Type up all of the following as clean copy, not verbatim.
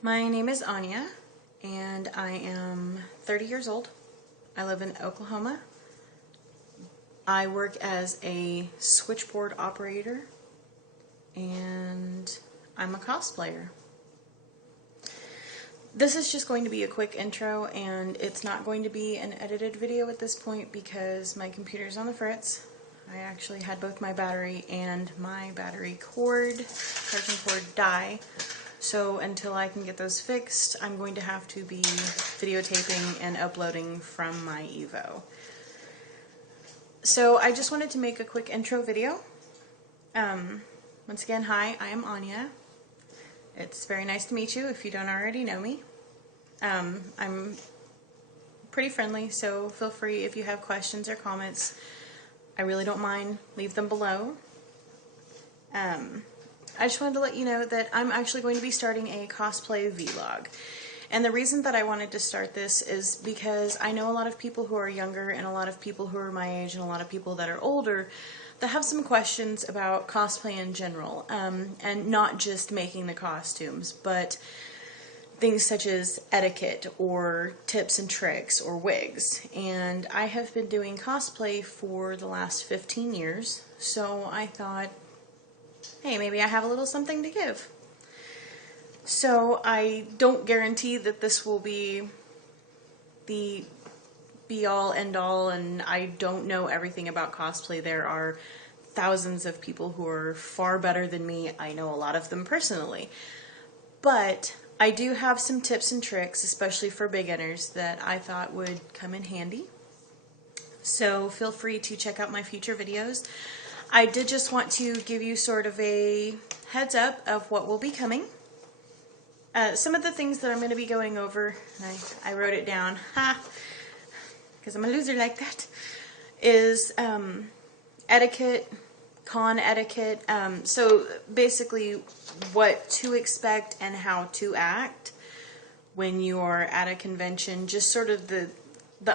My name is Anya, and I am 30 years old. I live in Oklahoma. I work as a switchboard operator, and I'm a cosplayer. This is just going to be a quick intro, and it's not going to be an edited video at this point because my computer's on the fritz. I actually had both my battery and my battery charging cord die. So until I can get those fixed, I'm going to have to be videotaping and uploading from my Evo. So I just wanted to make a quick intro video. Once again, hi, I am Anya. It's very nice to meet you if you don't already know me. I'm pretty friendly, so feel free if you have questions or comments. I really don't mind. Leave them below. I just wanted to let you know that I'm actually going to be starting a cosplay vlog. And the reason that I wanted to start this is because I know a lot of people who are younger and a lot of people who are my age and a lot of people that are older that have some questions about cosplay in general. And not just making the costumes, but things such as etiquette or tips and tricks or wigs. And I have been doing cosplay for the last 15 years, so I thought, hey, maybe I have a little something to give. So I don't guarantee that this will be the be-all, end-all, and I don't know everything about cosplay. There are thousands of people who are far better than me. I know a lot of them personally. But I do have some tips and tricks, especially for beginners, that I thought would come in handy. So feel free to check out my future videos. I did just want to give you sort of a heads up of what will be coming. Some of the things that I'm going to be going over, and I wrote it down, because I'm a loser like that, is etiquette, con etiquette, so basically what to expect and how to act when you're at a convention, just sort of the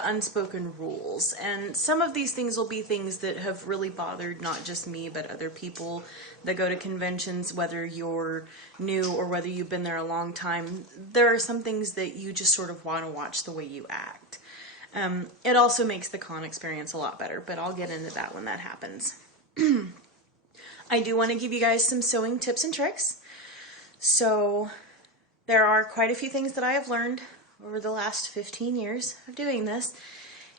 unspoken rules. And some of these things will be things that have really bothered not just me but other people that go to conventions, whether you're new or whether you've been there a long time. There are some things that you just sort of want to watch the way you act. It also makes the con experience a lot better, but I'll get into that when that happens. I do want to give you guys some sewing tips and tricks. So there are quite a few things that I have learned over the last 15 years of doing this,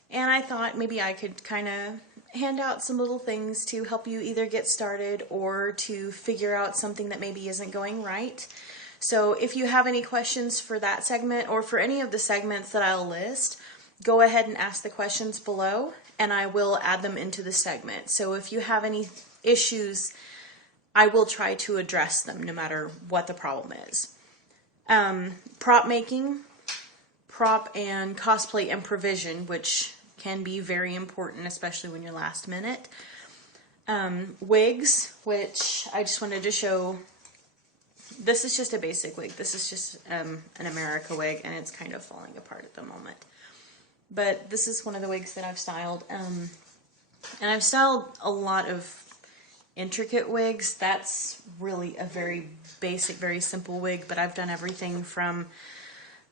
and I thought maybe I could kind of hand out some little things to help you either get started or to figure out something that maybe isn't going right. So if you have any questions for that segment or for any of the segments that I'll list, go ahead and ask the questions below and I will add them into the segment. So if you have any issues, I will try to address them no matter what the problem is. Prop making, prop and cosplay improvisation, which can be very important, especially when you're last minute. Wigs, which I just wanted to show. This is just a basic wig. This is just an America wig, and it's kind of falling apart at the moment. But this is one of the wigs that I've styled. And I've styled a lot of intricate wigs. That's really a very basic, very simple wig, but I've done everything from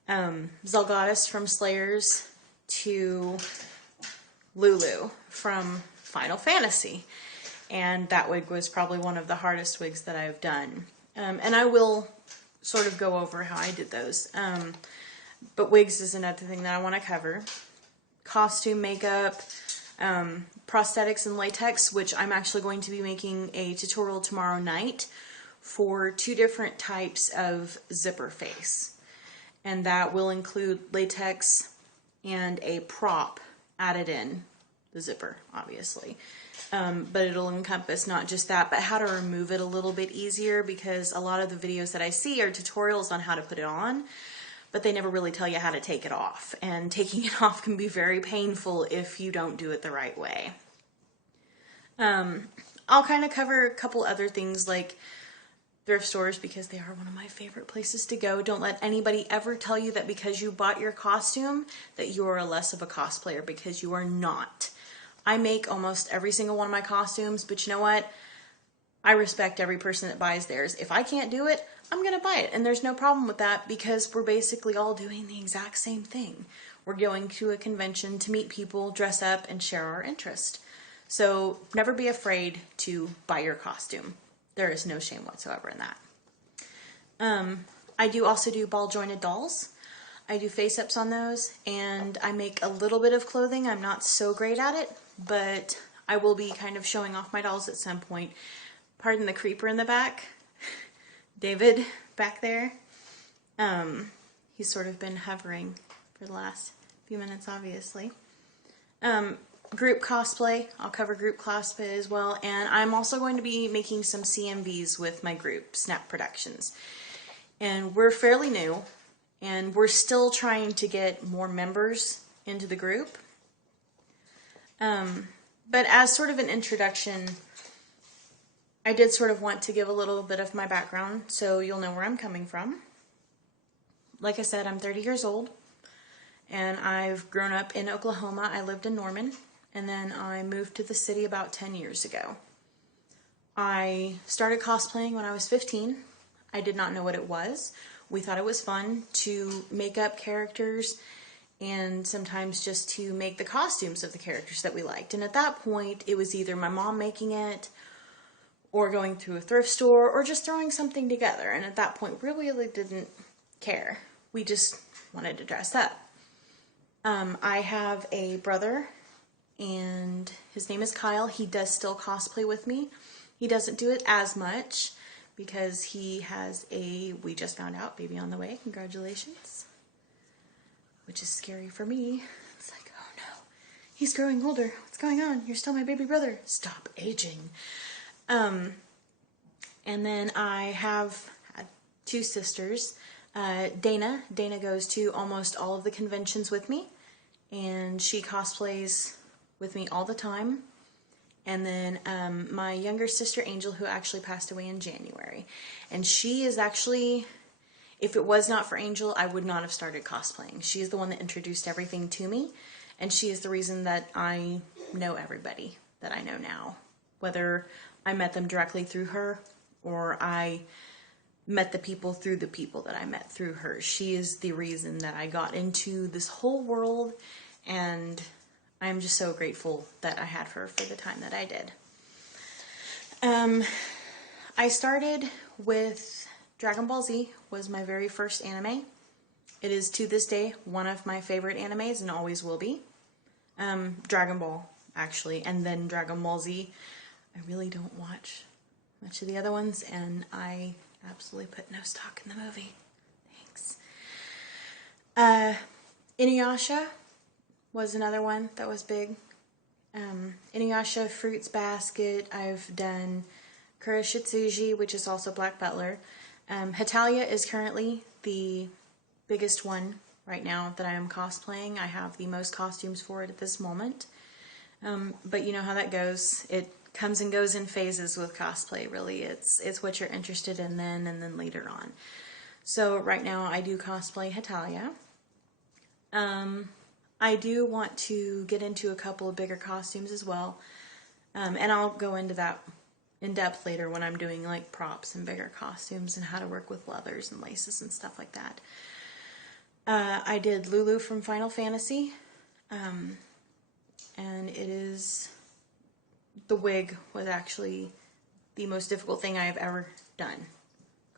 Zelgadis from Slayers to Lulu from Final Fantasy, and that wig was probably one of the hardest wigs that I've done, and I will sort of go over how I did those, but wigs is another thing that I want to cover. Costume, makeup, prosthetics and latex, which I'm actually going to be making a tutorial tomorrow night for 2 different types of zipper face. And that will include latex and a prop added in, the zipper, obviously. But it'll encompass not just that, but how to remove it a little bit easier, because a lot of the videos that I see are tutorials on how to put it on, but they never really tell you how to take it off. And taking it off can be very painful if you don't do it the right way. I'll kind of cover a couple other things like thrift stores, because they are one of my favorite places to go. Don't let anybody ever tell you that because you bought your costume that you are less of a cosplayer, because you are not. I make almost every single one of my costumes, but you know what? I respect every person that buys theirs. If I can't do it, I'm gonna buy it. And there's no problem with that because we're basically all doing the exact same thing. We're going to a convention to meet people, dress up, and share our interest. So never be afraid to buy your costume. There is no shame whatsoever in that. I do also do ball jointed dolls. I do face-ups on those, and I make a little bit of clothing. I'm not so great at it, but I will be kind of showing off my dolls at some point. Pardon the creeper in the back. David back there. He's sort of been hovering for the last few minutes, obviously. Group cosplay. I'll cover group cosplay as well, and I'm also going to be making some CMVs with my group, Snap Productions. And we're fairly new, and we're still trying to get more members into the group. But as sort of an introduction, I did sort of want to give a little bit of my background so you'll know where I'm coming from. Like I said, I'm 30 years old, and I've grown up in Oklahoma. I lived in Norman, and then I moved to the city about 10 years ago. I started cosplaying when I was 15. I did not know what it was. We thought it was fun to make up characters and sometimes just to make the costumes of the characters that we liked. And at that point, it was either my mom making it or going to a thrift store or just throwing something together. And at that point, we really didn't care. We just wanted to dress up. I have a brother, and his name is Kyle. He does still cosplay with me. He doesn't do it as much because he has we just found out, baby on the way. Congratulations. Which is scary for me. It's like, oh no, he's growing older. What's going on? You're still my baby brother. Stop aging. And then I have had two sisters. Dana goes to almost all of the conventions with me, and she cosplays with me all the time. And then my younger sister Angel, who actually passed away in January, and she is actually, if it was not for Angel, I would not have started cosplaying. She is the one that introduced everything to me, and she is the reason that I know everybody that I know now, whether I met them directly through her or I met the people through the people that I met through her. She is the reason that I got into this whole world, and I'm just so grateful that I had her for the time that I did. I started with Dragon Ball Z, was my very first anime. It is to this day one of my favorite animes and always will be. Dragon Ball, actually, and then Dragon Ball Z. I really don't watch much of the other ones, and I absolutely put no stock in the movie. Thanks. Inuyasha was another one that was big. Inuyasha, Fruits Basket. I've done Kurashitsuji, which is also Black Butler. Hetalia is currently the biggest one right now that I am cosplaying. I have the most costumes for it at this moment. But you know how that goes. It comes and goes in phases with cosplay, really. It's what you're interested in then and then later on. So right now I do cosplay Hetalia. I do want to get into a couple of bigger costumes as well. And I'll go into that in depth later when I'm doing like props and bigger costumes and how to work with leathers and laces and stuff like that. I did Lulu from Final Fantasy. And the wig was actually the most difficult thing I have ever done,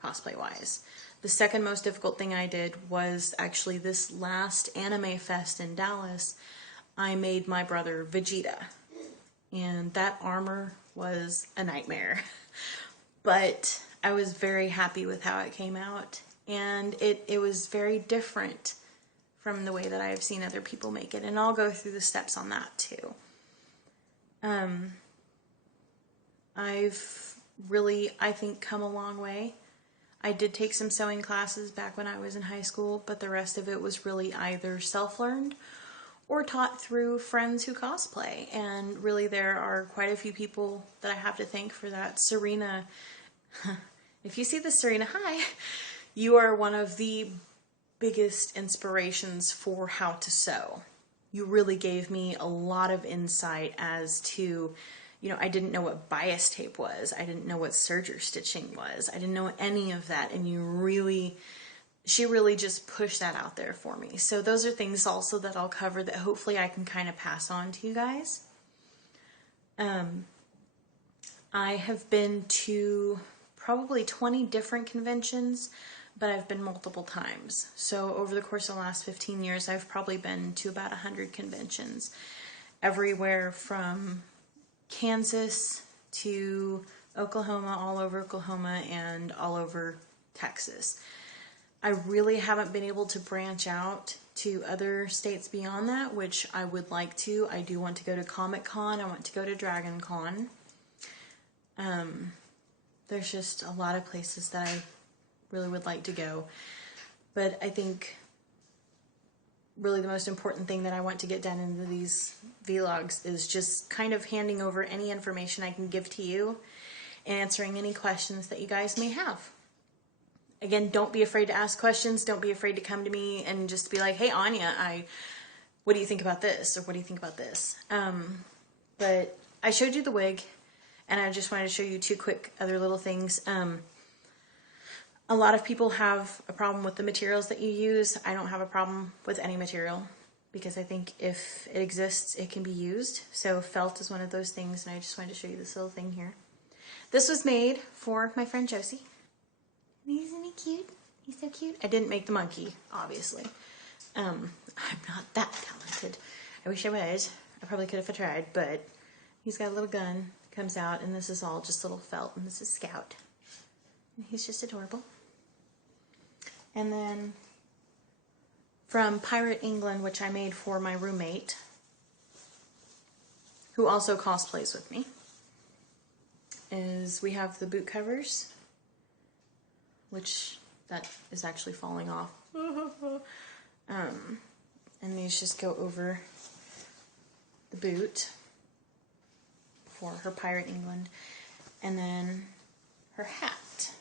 cosplay-wise. The second most difficult thing I did was actually this last Anime Fest in Dallas. I made my brother Vegeta, and that armor was a nightmare. But I was very happy with how it came out, and it was very different from the way that I have seen other people make it, and I'll go through the steps on that too. I've really, I think, come a long way. I did take some sewing classes back when I was in high school, but the rest of it was really either self-learned or taught through friends who cosplay. And really there are quite a few people that I have to thank for that. Serena, if you see this, Serena, hi! You are one of the biggest inspirations for how to sew. You really gave me a lot of insight as to, You know, I didn't know what bias tape was. I didn't know what serger stitching was. I didn't know any of that. And she really just pushed that out there for me. So those are things also that I'll cover that hopefully I can kind of pass on to you guys. I have been to probably 20 different conventions, but I've been multiple times. So over the course of the last 15 years, I've probably been to about 100 conventions, everywhere from Kansas to Oklahoma, all over Oklahoma, and all over Texas. I really haven't been able to branch out to other states beyond that, which I would like to. I do want to go to Comic-Con. I want to go to Dragon Con. There's just a lot of places that I really would like to go. But I think really the most important thing that I want to get done into these vlogs is just kind of handing over any information I can give to you, answering any questions that you guys may have. Again, don't be afraid to ask questions. Don't be afraid to come to me and just be like, hey, Anya, what do you think about this? Or what do you think about this? But I showed you the wig, and I just wanted to show you two quick other little things. A lot of people have a problem with the materials that you use. I don't have a problem with any material because I think if it exists, it can be used. So felt is one of those things, and I just wanted to show you this little thing here. This was made for my friend Josie. Isn't he cute? He's so cute. I didn't make the monkey, obviously. I'm not that talented. I wish I was. I probably could have tried, but he's got a little gun, comes out, and this is all just little felt, and this is Scout. And he's just adorable. And then from Pirate England, which I made for my roommate, who also cosplays with me, is we have the boot covers, which that is actually falling off. And these just go over the boot for her Pirate England. And then her hat.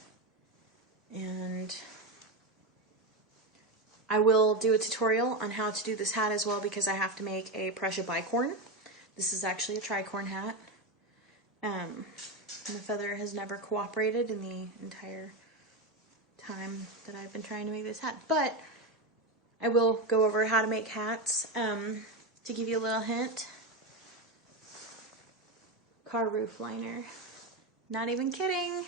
And I will do a tutorial on how to do this hat as well because I have to make a Prussia bicorn. This is actually a tricorn hat. And the feather has never cooperated in the entire time that I've been trying to make this hat. But I will go over how to make hats. To give you a little hint, car roof liner. Not even kidding.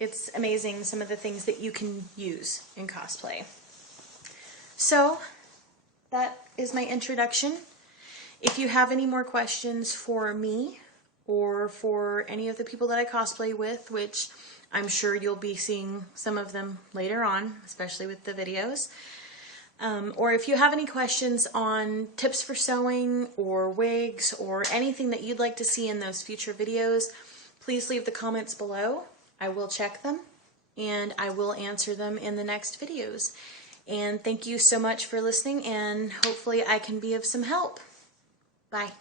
It's amazing some of the things that you can use in cosplay. So that is my introduction. If you have any more questions for me or for any of the people that I cosplay with, which I'm sure you'll be seeing some of them later on, especially with the videos. Or if you have any questions on tips for sewing or wigs or anything that you'd like to see in those future videos, please leave the comments below. I will check them and I will answer them in the next videos. And thank you so much for listening, and hopefully I can be of some help. Bye.